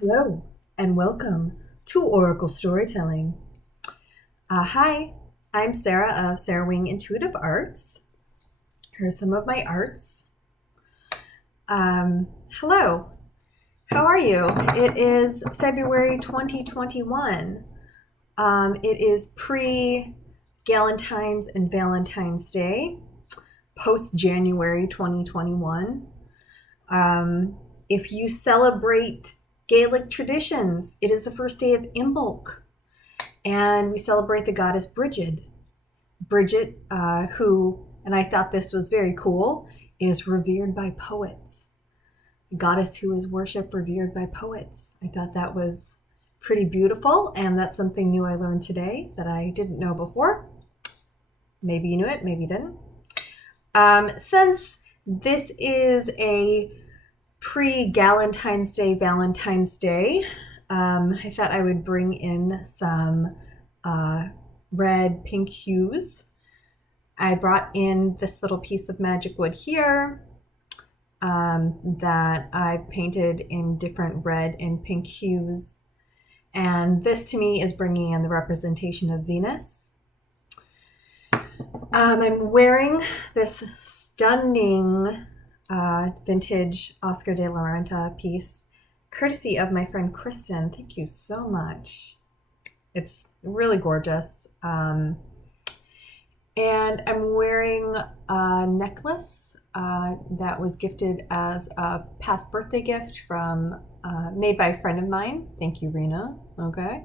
Hello and welcome to Oracle Storytelling. Hi, I'm Sarah of Sarah Wing Intuitive Arts. Here's some of my arts. Hello, how are you? It is February 2021. It is pre-Galentine's and Valentine's Day, post-January 2021. If you celebrate Gaelic traditions, it is the first day of Imbolc, and we celebrate the goddess Bridget. Bridget, who, and I thought this was very cool, is revered by poets. A goddess who is worshipped, revered by poets. I thought that was pretty beautiful, and that's something new I learned today that I didn't know before. Maybe you knew it, maybe you didn't. Since this is a pre-Galentine's Day, Valentine's Day, I thought I would bring in some red, pink hues. I brought in this little piece of magic wood here that I painted in different red and pink hues. And this to me is bringing in the representation of Venus. I'm wearing this stunning vintage Oscar de la Renta piece, courtesy of my friend Kristen. Thank you so much. It's really gorgeous. And I'm wearing a necklace that was gifted as a past birthday gift from made by a friend of mine. Thank you, Rena. Okay.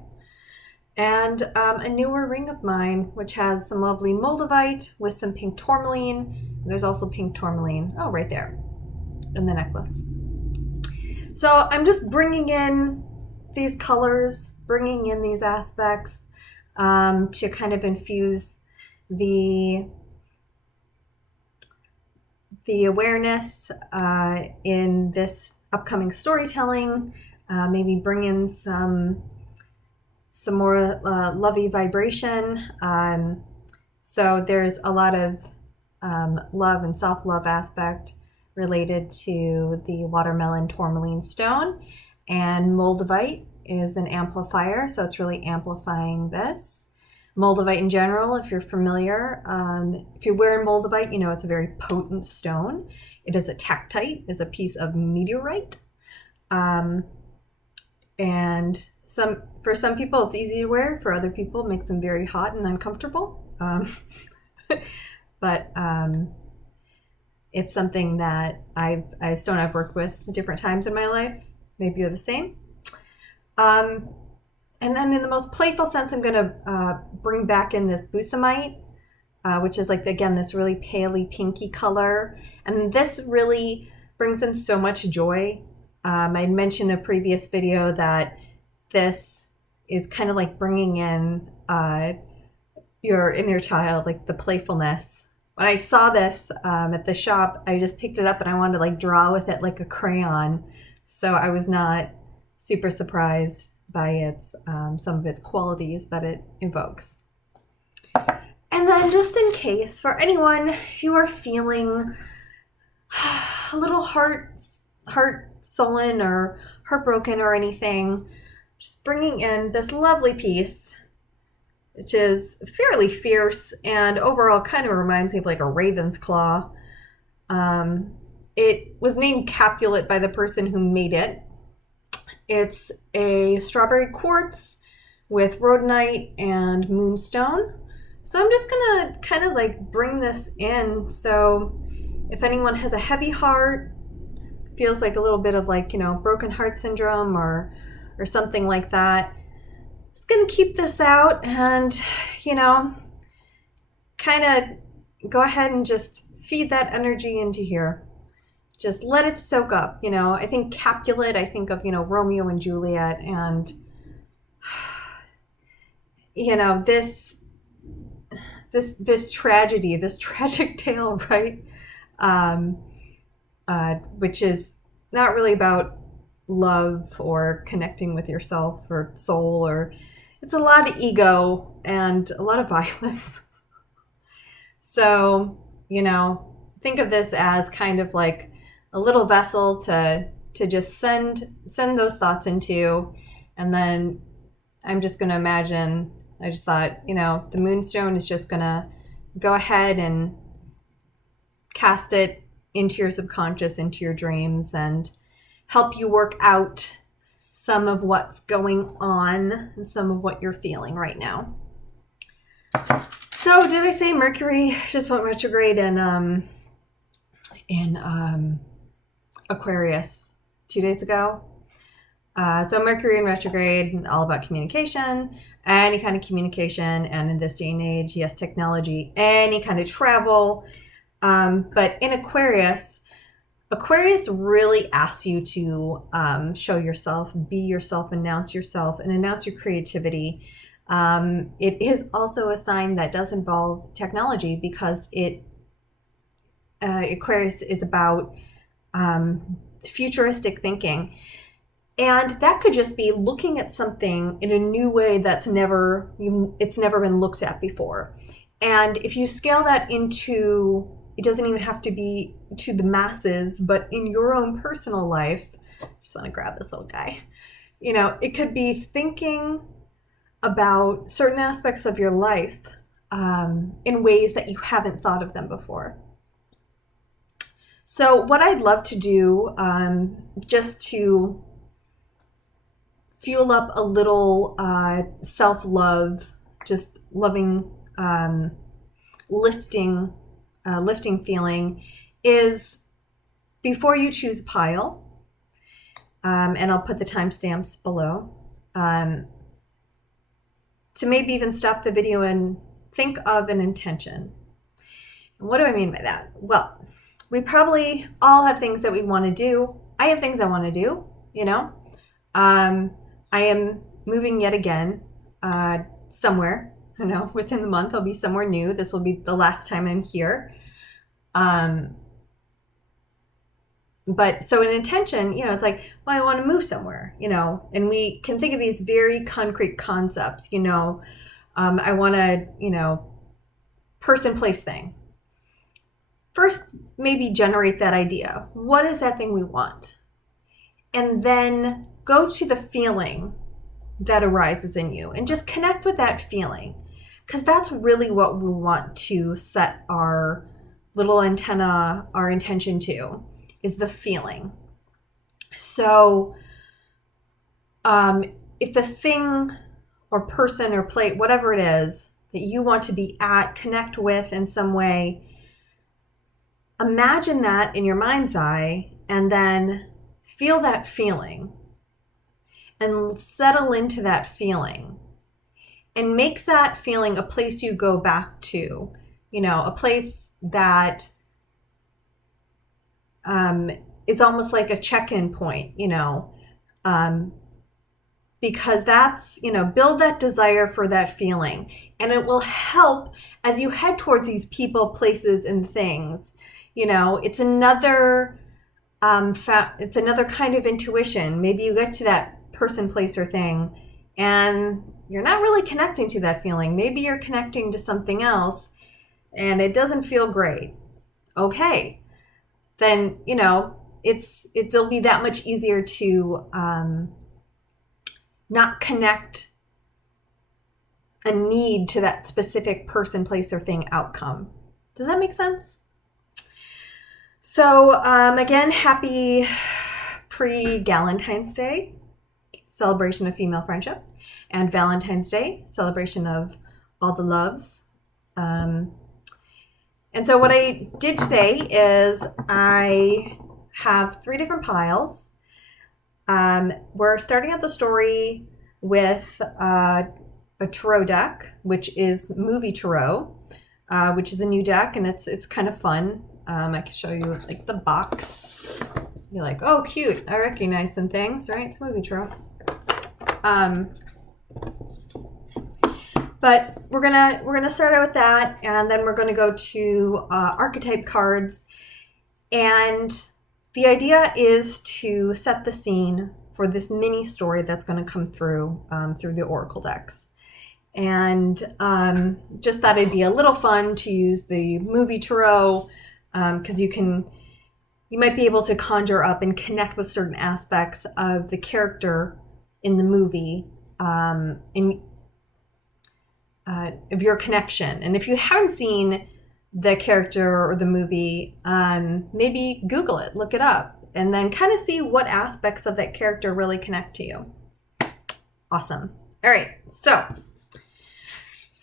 And a newer ring of mine, which has some lovely moldavite with some pink tourmaline. There's also pink tourmaline, right there, in the necklace. So I'm just bringing in these colors, bringing in these aspects to kind of infuse the awareness in this upcoming storytelling. Maybe bring in some more lovey vibration. So there's a lot of love and self-love aspect related to the watermelon tourmaline stone, and moldavite is an amplifier, so it's really amplifying this. Moldavite in general, if you're familiar, if you're wearing moldavite, you know it's a very potent stone. It is a tactite, is a piece of meteorite, and for some people it's easy to wear. For other people, it makes them very hot and uncomfortable. But it's something that a stone I've worked with at different times in my life. Maybe you're the same. And then in the most playful sense, I'm going to bring back in this busamite, which is like, again, this really paley pinky color. And this really brings in so much joy. I mentioned in a previous video that this is kind of like bringing in your inner child, like the playfulness. When I saw this at the shop, I just picked it up and I wanted to like draw with it like a crayon. So I was not super surprised by its some of its qualities that it evokes. And then just in case, for anyone, if you are feeling a little heart sullen or heartbroken or anything, just bringing in this lovely piece, which is fairly fierce and overall kind of reminds me of like a raven's claw. It was named Capulet by the person who made it. It's a strawberry quartz with rhodonite and moonstone. So I'm just gonna kind of like bring this in. So if anyone has a heavy heart, feels like a little bit of like, broken heart syndrome or something like that, just gonna keep this out and, kind of go ahead and just feed that energy into here. Just let it soak up. I think Capulet, I think of, Romeo and Juliet, and, this tragedy, this tragic tale, right? Which is not really about love or connecting with yourself or soul, or it's a lot of ego and a lot of violence. So, think of this as kind of like a little vessel to to just send those thoughts into. And then I'm just going to imagine, I just thought, the moonstone is just going to go ahead and cast it into your subconscious, into your dreams, and help you work out some of what's going on and some of what you're feeling right now. So did I say Mercury just went retrograde in Aquarius 2 days ago? So Mercury in retrograde, all about communication, any kind of communication, and in this day and age, yes, technology, any kind of travel. But in Aquarius really asks you to show yourself, be yourself, announce yourself, and announce your creativity. It is also a sign that does involve technology because Aquarius is about futuristic thinking. And that could just be looking at something in a new way it's never been looked at before. And if you scale that into, it doesn't even have to be to the masses, but in your own personal life, I just want to grab this little guy. It could be thinking about certain aspects of your life in ways that you haven't thought of them before. So what I'd love to do, just to fuel up a little self-love, just loving, lifting feeling, is before you choose a pile, and I'll put the timestamps below, to maybe even stop the video and think of an intention. And what do I mean by that? Well, we probably all have things that we want to do. I have things I want to do, I am moving yet again somewhere. Within the month I'll be somewhere new. This will be the last time I'm here. But so an intention, it's like, well, I want to move somewhere, and we can think of these very concrete concepts, I want to, person, place, thing. First, maybe generate that idea. What is that thing we want? And then go to the feeling that arises in you and just connect with that feeling, because that's really what we want to set our little antenna, our intention to, is the feeling. So if the thing or person or plate, whatever it is that you want to be at, connect with in some way, imagine that in your mind's eye and then feel that feeling and settle into that feeling and make that feeling a place you go back to, a place that is almost like a check-in point, because that's, build that desire for that feeling, and it will help as you head towards these people, places, and things. It's another it's another kind of intuition. Maybe you get to that person, place, or thing, and you're not really connecting to that feeling. Maybe you're connecting to something else, and it doesn't feel great. Okay, then it'll be that much easier to not connect a need to that specific person, place, or thing outcome. Does that make sense? So again, happy pre-Galentine's Day, celebration of female friendship, and Valentine's Day, celebration of all the loves. And so what I did today is I have 3 different piles. We're starting out the story with a tarot deck, which is Movie Tarot, which is a new deck, and it's kind of fun. I can show you like the box. You're like, oh, cute. I recognize some things, right? It's Movie Tarot. But we're gonna start out with that, and then we're gonna go to archetype cards, and the idea is to set the scene for this mini story that's going to come through the oracle decks. And just thought it'd be a little fun to use the Movie Tarot, because you can you might be able to conjure up and connect with certain aspects of the character in the movie, of your connection. And if you haven't seen the character or the movie, maybe Google it, look it up, and then kind of see what aspects of that character really connect to you. Awesome. All right, so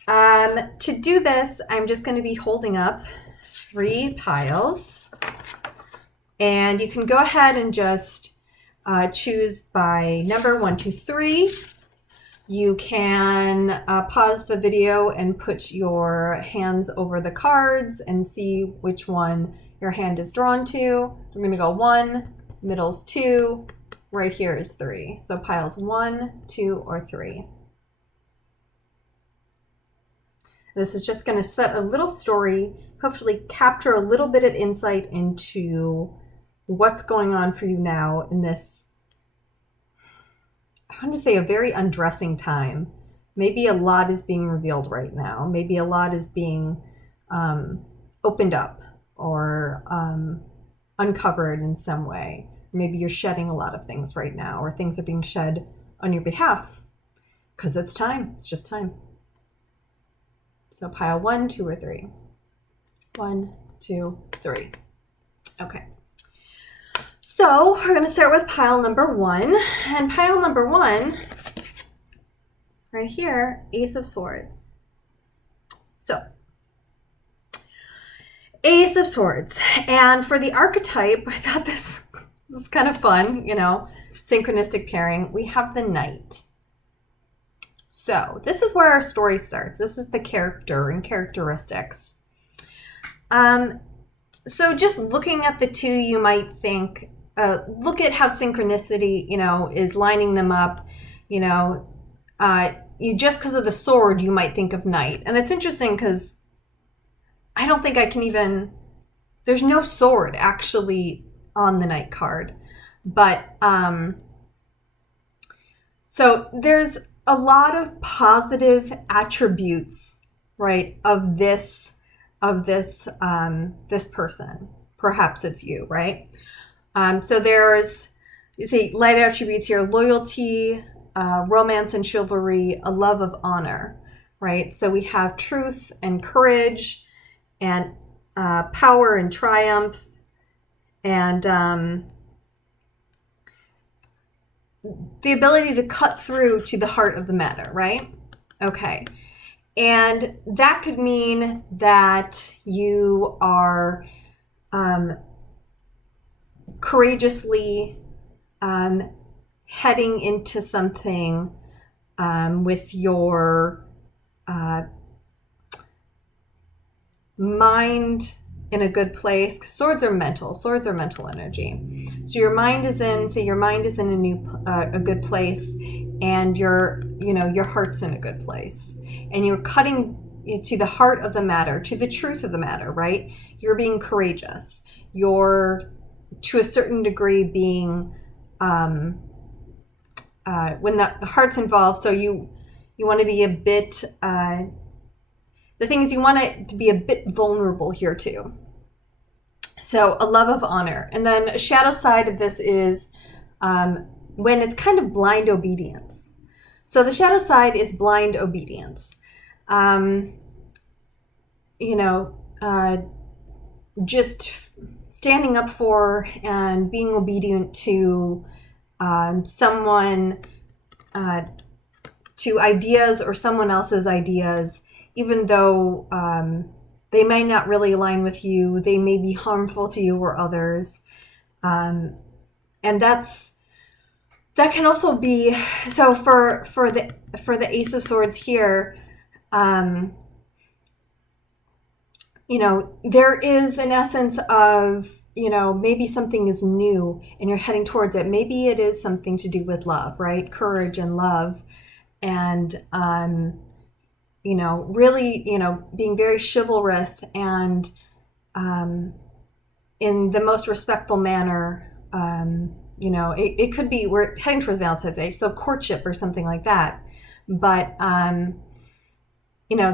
to do this, I'm just going to be holding up 3 piles. And you can go ahead and just choose by number 1, 2, 3. You can pause the video and put your hands over the cards and see which one your hand is drawn to. We're going to go 1, middle's 2, right here is 3. So piles 1, 2, or 3. This is just going to set a little story, hopefully capture a little bit of insight into what's going on for you now in this, I want to say, a very undressing time. Maybe a lot is being revealed right now. Maybe a lot is being opened up or uncovered in some way. Maybe you're shedding a lot of things right now, or things are being shed on your behalf because it's time. It's just time. So pile 1, 2, or 3. 1, 2, 3. Okay. So we're going to start with pile number 1. And pile number 1, right here, Ace of Swords. So, Ace of Swords. And for the archetype, I thought this was kind of fun, synchronistic pairing. We have the Knight. So this is where our story starts. This is the character and characteristics. So just looking at the two, you might think, look at how synchronicity, is lining them up. You just because of the sword, you might think of Knight. And it's interesting because I don't think I can even, there's no sword actually on the Knight card. But, so there's a lot of positive attributes, right, of this person. Perhaps it's you, right? So there's, you see, light attributes here: loyalty, romance and chivalry, a love of honor, right? So we have truth and courage, and power and triumph, and the ability to cut through to the heart of the matter, right? Okay. And that could mean that you are courageously heading into something with your mind in a good place. Swords are mental energy. So your mind is in, a good place, and your heart's in a good place, and you're cutting to the heart of the matter, to the truth of the matter, right? You're being courageous. You're, to a certain degree, being when the heart's involved. So you want to be a bit. The thing is, you want it to be a bit vulnerable here too. So a love of honor. And then a shadow side of this is when it's kind of blind obedience. So the shadow side is blind obedience. Just standing up for and being obedient to someone, to ideas or someone else's ideas, even though they may not really align with you. They may be harmful to you or others. And that can also be, so for the Ace of Swords here, there is an essence of, maybe something is new and you're heading towards it. Maybe it is something to do with love, right? Courage and love. And, really, being very chivalrous and in the most respectful manner. It could be, we're heading towards Valentine's Day, so courtship or something like that. But,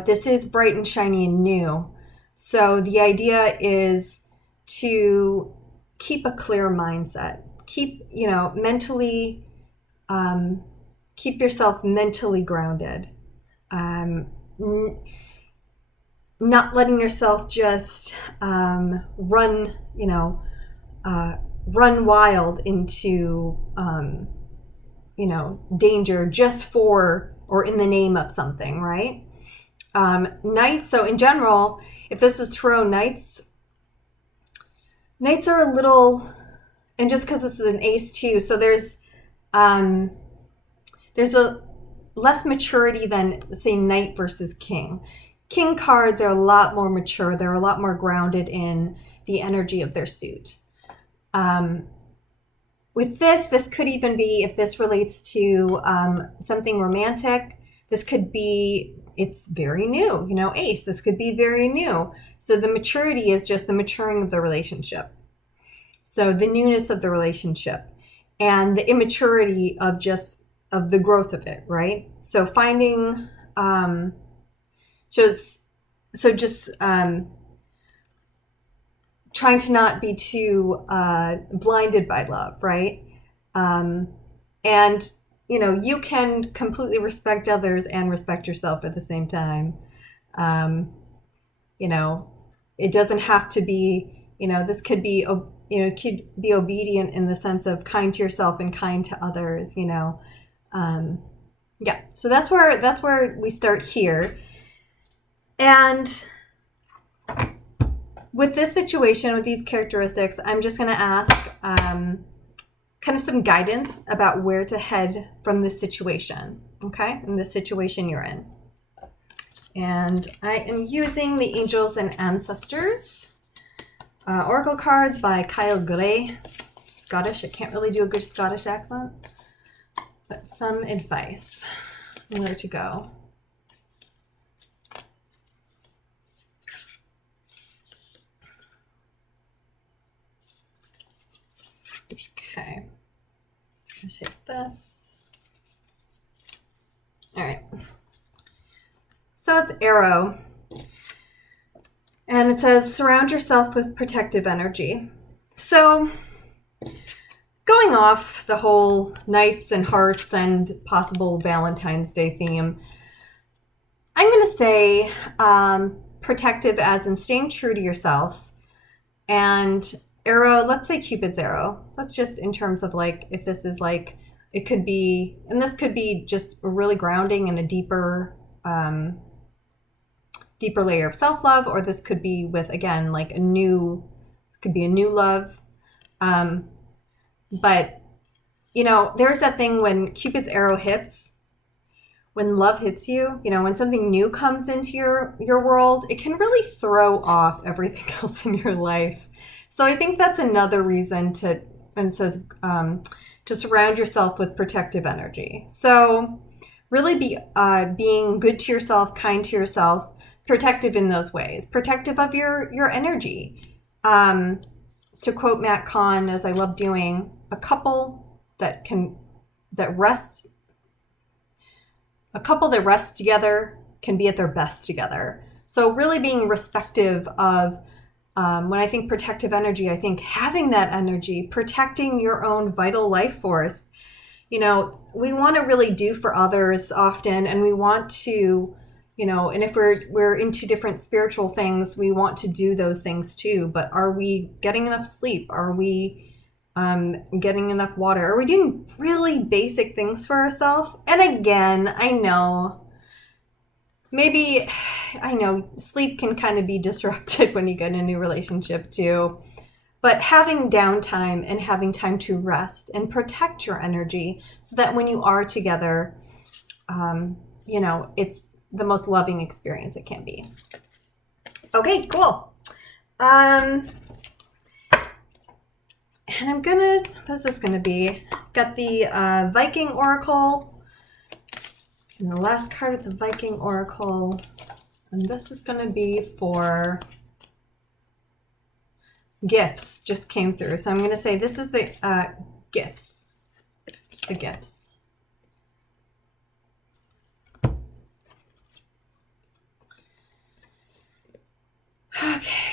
this is bright and shiny and new. So the idea is to keep a clear mindset. Keep, mentally, keep yourself mentally grounded. Not letting yourself just run wild into danger just for or in the name of something, right? Nights, so in general, if this was true, nights are a little, and just because this is an ace too, so there's a less maturity than, say, knight versus king. King cards are a lot more mature. They're a lot more grounded in the energy of their suit. With this could even be, if this relates to something romantic, this could be, it's very new, ace, this could be very new. So the maturity is just the maturing of the relationship. So the newness of the relationship and the immaturity of the growth of it, right? So finding, trying to not be too blinded by love, right? And you can completely respect others and respect yourself at the same time. It doesn't have to be, this could be, could be obedient in the sense of kind to yourself and kind to others, yeah. So that's where we start here. And with this situation, with these characteristics, I'm just going to ask kind of some guidance about where to head from this situation, okay? In this situation you're in. And I am using the Angels and Ancestors Oracle cards by Kyle Gray. Scottish. I can't really do a good Scottish accent, but some advice on where to go. Okay, I'll shape this. All right, so it's Arrow, and it says surround yourself with protective energy. So going off the whole Knights and Hearts and possible Valentine's Day theme, I'm going to say protective as in staying true to yourself. And arrow, let's say Cupid's arrow. Let's just, in terms of like, if this is like, it could be, and this could be just really grounding in a deeper layer of self-love, or this could be with, again, like a new love. But, there's that thing when Cupid's arrow hits, when love hits you, when something new comes into your world, it can really throw off everything else in your life. So I think that's another reason when it says to surround yourself with protective energy. So really being good to yourself, kind to yourself, protective in those ways, protective of your energy. To quote Matt Kahn, as I love doing, a couple that rests together can be at their best together. So really being respective of, when I think protective energy, I think having that energy, protecting your own vital life force. We want to really do for others often, and we want to, and if we're into different spiritual things, we want to do those things too. But are we getting enough sleep? Are we getting enough water? Are we doing really basic things for ourselves? And again, I know sleep can kind of be disrupted when you get in a new relationship too. But having downtime and having time to rest and protect your energy so that when you are together, it's the most loving experience it can be. Okay, cool. And what's this gonna be? Got the Viking Oracle, and the last card of the Viking Oracle, and this is gonna be for gifts. Just came through, so I'm gonna say this is the gifts. It's the gifts. Okay.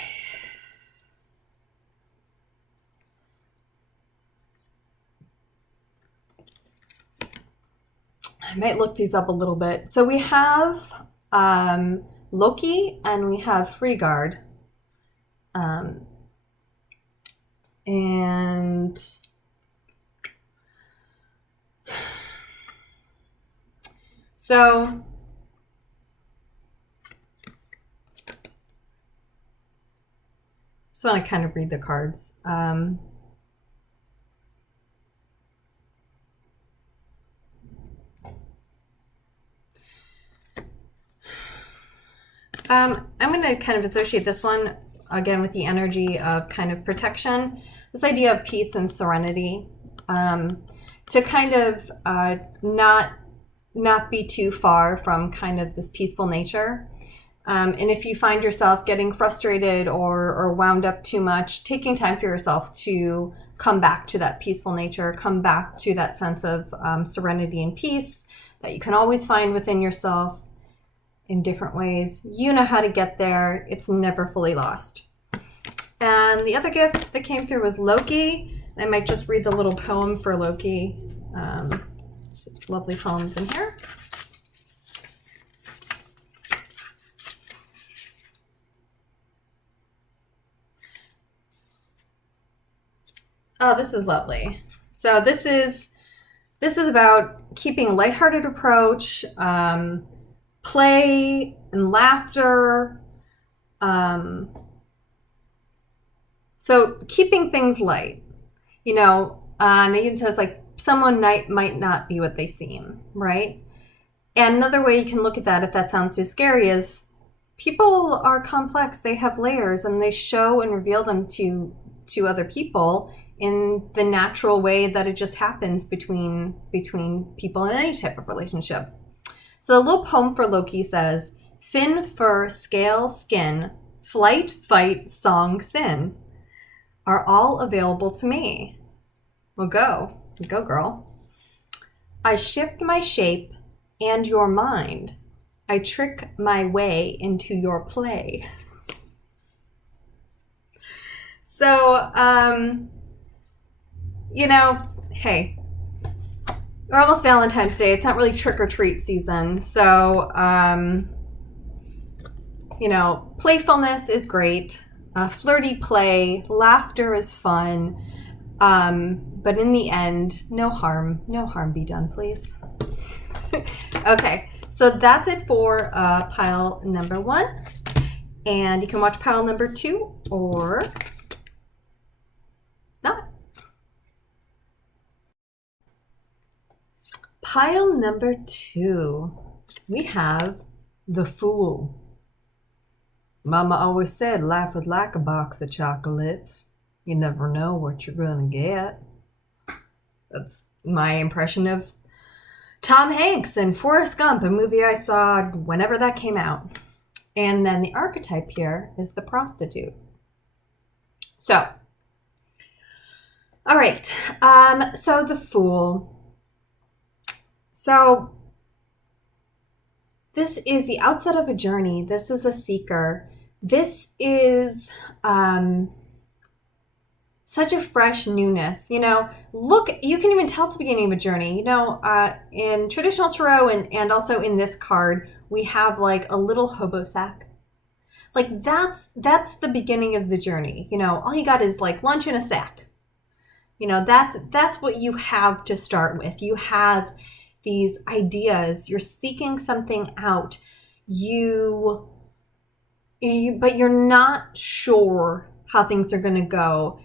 I might look these up a little bit. So we have Loki and we have Frigard. And so I want to kind of read the cards. I'm going to kind of associate this one again with the energy of kind of protection, this idea of peace and serenity, to kind of not be too far from kind of this peaceful nature. And if you find yourself getting frustrated or wound up too much, taking time for yourself to come back to that peaceful nature, come back to that sense of serenity and peace that you can always find within yourself in different ways. You know how to get there. It's never fully lost. And the other gift that came through was Loki. I might just read the little poem for Loki. Lovely poems in here. Oh, this is lovely. So this is about keeping a lighthearted approach, play and laughter. So keeping things light, and it even says like someone might not be what they seem, right? And another way you can look at that, if that sounds too scary, is people are complex. They have layers and they show and reveal them to other people in the natural way that it just happens between people in any type of relationship. So the little poem for Loki says, fin, fur, scale, skin, flight, fight, song, sin are all available to me. Well, go girl. I shift my shape and your mind. I trick my way into your play. So, hey, we're almost Valentine's Day. It's not really trick or treat season. So, playfulness is great. Flirty play, laughter is fun. But in the end, no harm be done, please. Okay, so that's it for pile number 1. And you can watch pile number 2 or not. Pile number 2, we have the Fool. Mama always said life was like a box of chocolates. You never know what you're gonna get. That's my impression of Tom Hanks in Forrest Gump, a movie I saw whenever that came out. And then the archetype here is the prostitute. So, all right. So the Fool. So this is the outset of a journey. This is a seeker. This is such a fresh newness. Look, you can even tell it's the beginning of a journey. In traditional tarot and also in this card, we have like a little hobo sack. Like that's the beginning of the journey. All you got is like lunch in a sack. That's what you have to start with. You have these ideas. You're seeking something out. But you're not sure how things are going to go.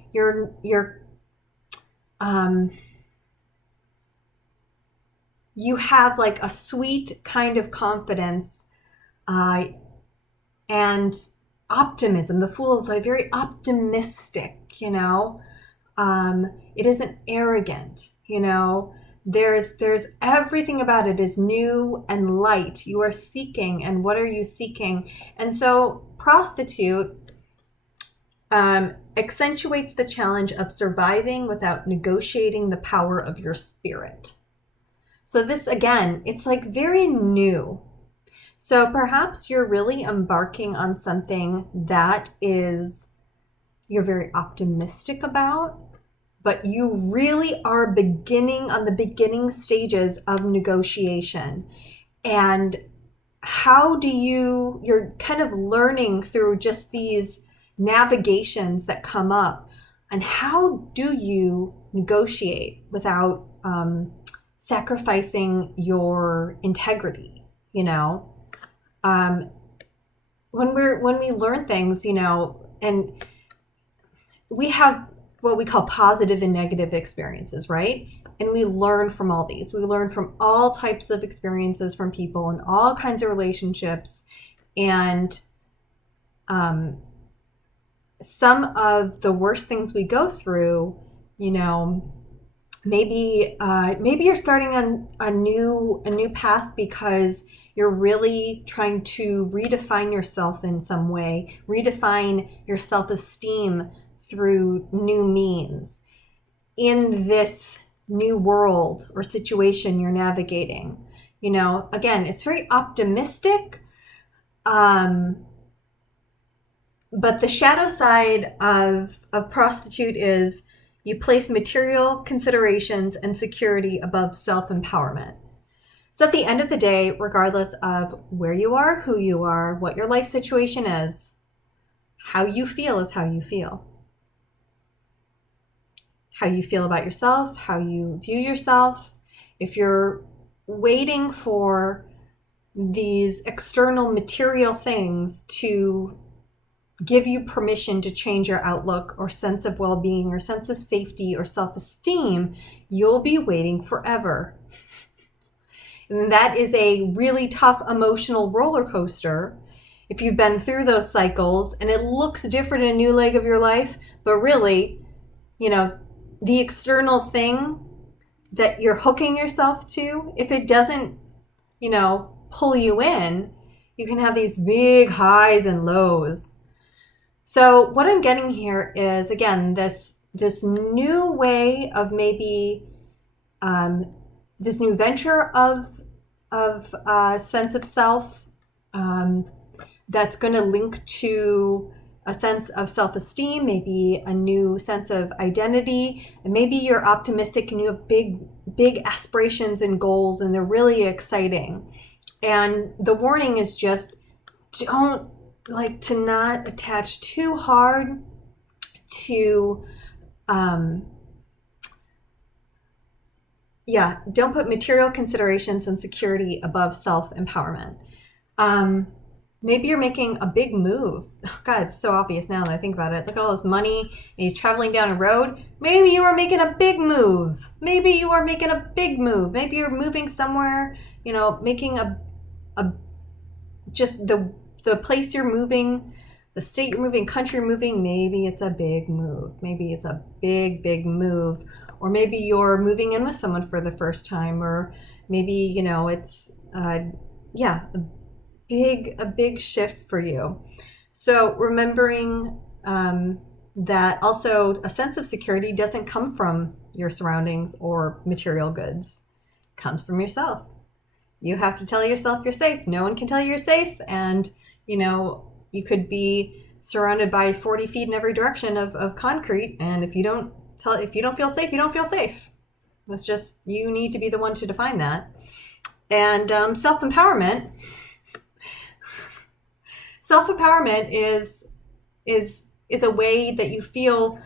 You have like a sweet kind of confidence and optimism. The Fool is like very optimistic, it isn't arrogant, there's everything about it is new and light. You are seeking, and what are you seeking? And so prostitute accentuates the challenge of surviving without negotiating the power of your spirit. So this, again, it's like very new. So perhaps you're really embarking on something that you're very optimistic about, but you really are beginning on the beginning stages of negotiation. And how do you're kind of learning through just these navigations that come up, and how do you negotiate without sacrificing your integrity, you know? When we learn things, you know, and we have what we call positive and negative experiences, right? And we learn from all these. We learn from all types of experiences from people and all kinds of relationships. And some of the worst things we go through, you know, maybe you're starting on a new path because you're really trying to redefine yourself in some way, redefine your self-esteem through new means in this new world or situation you're navigating. You know, again, it's very optimistic, but the shadow side of prostitute is you place material considerations and security above self-empowerment. So at the end of the day, regardless of where you are, who you are, what your life situation is, how you feel is how you feel. How you feel about yourself, how you view yourself. If you're waiting for these external material things to give you permission to change your outlook or sense of well-being or sense of safety or self-esteem, you'll be waiting forever. And that is a really tough emotional roller coaster if you've been through those cycles and it looks different in a new leg of your life, but really, you know, the external thing that you're hooking yourself to, if it doesn't, you know, pull you in, you can have these big highs and lows. So what I'm getting here is, again, this new way of maybe this new venture of sense of self that's going to link to a sense of self-esteem, maybe a new sense of identity, and maybe you're optimistic and you have big aspirations and goals and they're really exciting. And the warning is just don't to not attach too hard to don't put material considerations and security above self-empowerment. Maybe you're making a big move. Oh, God, it's so obvious now that I think about it. Look at all this money, and he's traveling down a road. Maybe you are making a big move. Maybe you are making a big move. Maybe you're moving somewhere, you know, making just the place you're moving, the state you're moving, country you're moving, maybe it's a big move. Maybe it's a big move. Or maybe you're moving in with someone for the first time, or maybe, you know, it's a big shift for you. So remembering that also a sense of security doesn't come from your surroundings or material goods. It comes from yourself. You have to tell yourself you're safe. No one can tell you you're safe. And, you know, you could be surrounded by 40 feet in every direction of concrete. And if you don't feel safe, you don't feel safe. It's just, you need to be the one to define that. And self-empowerment is a way that you feel,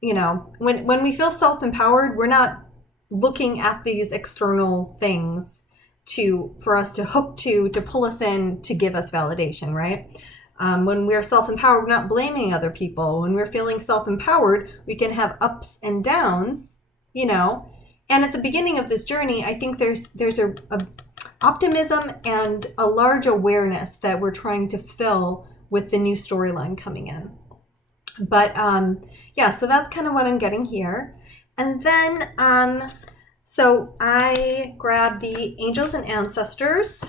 you know, when we feel self-empowered, we're not looking at these external things for us to hook to pull us in, to give us validation, right? When we're self-empowered, we're not blaming other people. When we're feeling self-empowered, we can have ups and downs, you know. And at the beginning of this journey, I think there's a optimism and a large awareness that we're trying to fill with the new storyline coming in. But so that's kind of what I'm getting here. And then, so I grabbed the Angels and Ancestors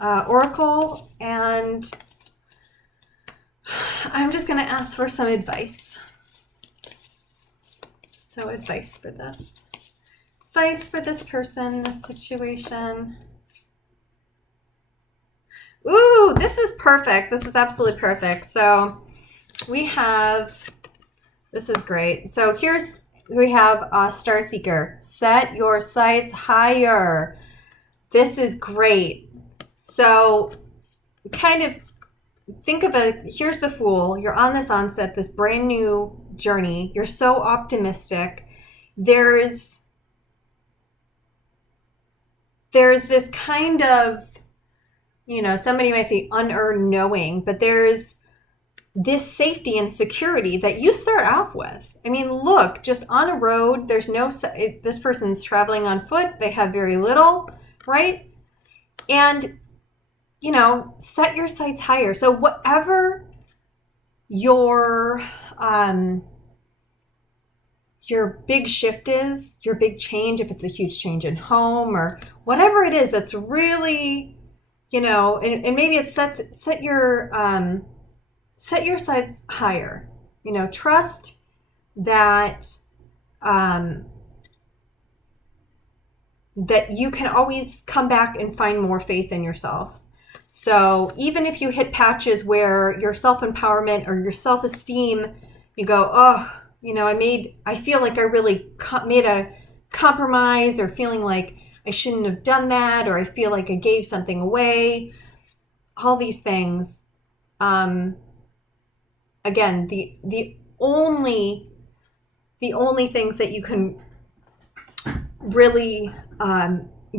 Oracle, and I'm just going to ask for some advice. So advice for this. Advice for this person, this situation. Ooh, this is perfect. This is absolutely perfect. So we have This is great. So we have Star Seeker. Set your sights higher. This is great. So kind of think of here's the Fool. You're on this onset, this brand new journey. You're so optimistic. There's this kind of, somebody might say unearned knowing, but there's this safety and security that you start off with. I mean, look, just on a road, there's this person's traveling on foot. They have very little, right? And, set your sights higher. So whatever your big shift is, your big change, if it's a huge change in home or whatever it is, that's really, and maybe it's set your sights higher. Trust that that you can always come back and find more faith in yourself. So even if you hit patches where your self-empowerment or your self-esteem, you go, oh, I feel like I really made a compromise, or feeling like I shouldn't have done that, or I feel like I gave something away. All these things. Again, the only things that you can really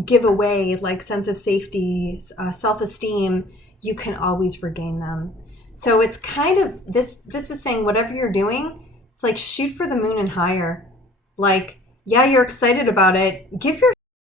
give away, like sense of safety, self-esteem, you can always regain them. So it's kind of this is saying whatever you're doing, it's like shoot for the moon and higher. Like, yeah, you're excited about it. Give